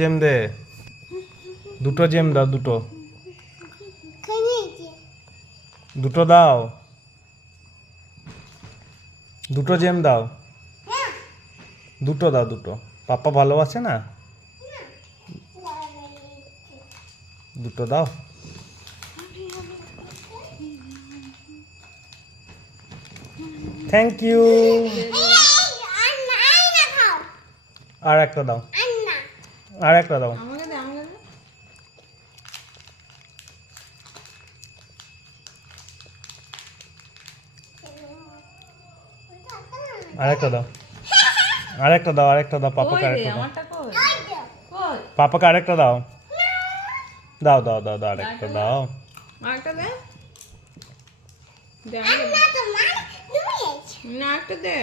জেম দে, দুটো জেম দাও, দুটো দুটো দাও, দুটো জেম দাও, দুটো দাও, দুটো। পাপা ভালোবাসে না, দুটো দাও। Thank you. আর একটা দাও, আর একটা দাও। আরেকটা দাও, আরেকটা দাও, আরেকটা দাও, পাপাকে আরেকটা দাও, পাপাকে আরেকটা দাও, দাও দাও দাও দাও, আরেকটা দাও। আরেকটা দে, দে না একটা দে।